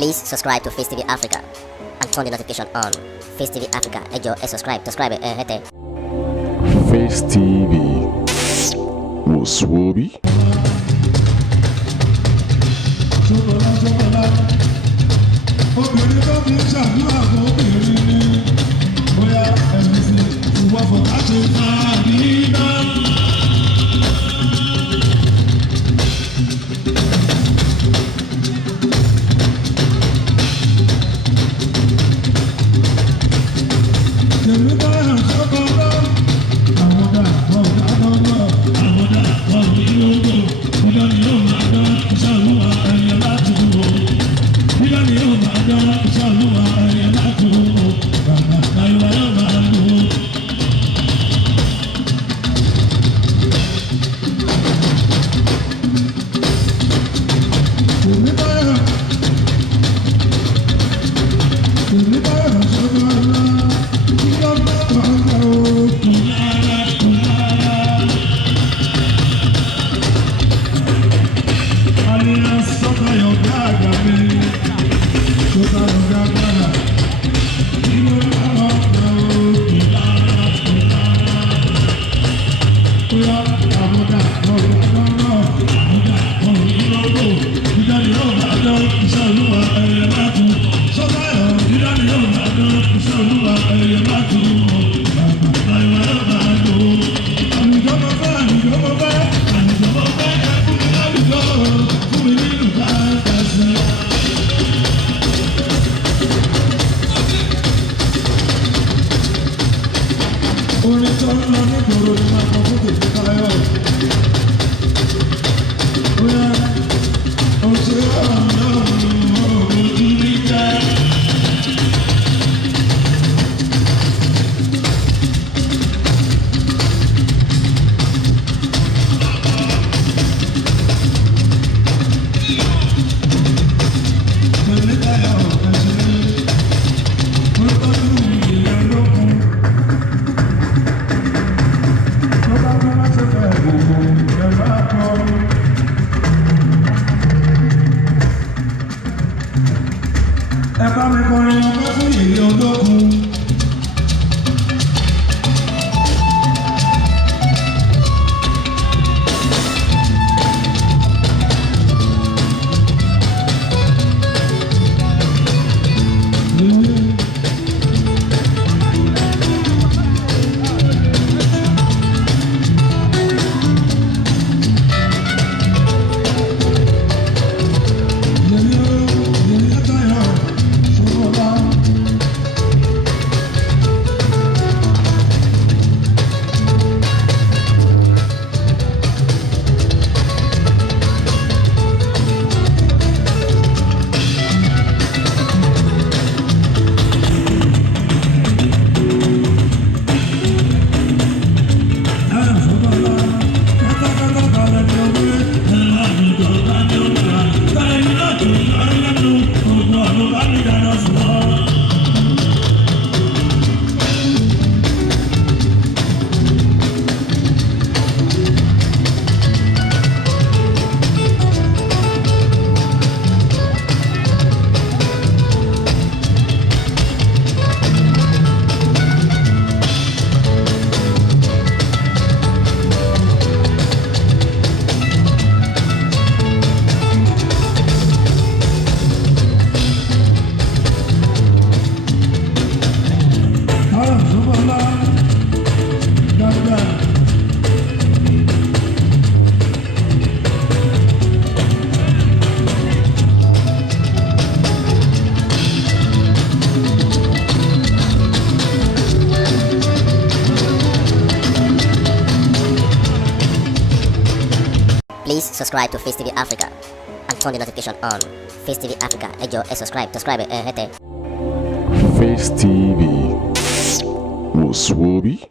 Please subscribe to Facetv Africa and turn the notification on. Facetv Africa, ẹ jọ̀ọ́ ẹ subscribe hete. Face TV was Swoby. Obìnrin tó fi ń ṣàdúrà fún obìnrin ni bóyá ẹ̀mí sí ìwọ fò ká ṣe máa bí iná. Tèmi bá yàn sọ́kọ̀ lọ. Àwọ̀dà ọ̀gá lọ́wọ́, àwọ̀dà ọ̀gbìn lóko, ọ̀dọ́ ni yóò máa dán ìṣàlùwà ẹ̀yẹ láti wò. Nígbà ni yóò máa dán ìṣàlùwà ẹ̀yẹ láti wò. Bàbá àyùwá yóò máa lò ó. Tèmi bá yàn sọ́kọ̀ lọ. Sotayo Gaga mi, Sotayo Gaga, Lara, orin tó ń lọ nígboro ni máa kọ fún tèmi káyọ̀. Bóyá oṣù ọ̀nà ojú mi jẹ́. Pẹ̀lú káyọ̀ ẹ̀ṣẹ̀ ó tọ́jú ìyá lókun. Ẹ bá mi kọrin ọpẹ́ fún Yeye olókun. Please subscribe to Facetv Africa and turn the notification on. Facetv Africa, ẹ jọ̀ọ́ ẹ subscribe hete. Face TV was Swoby.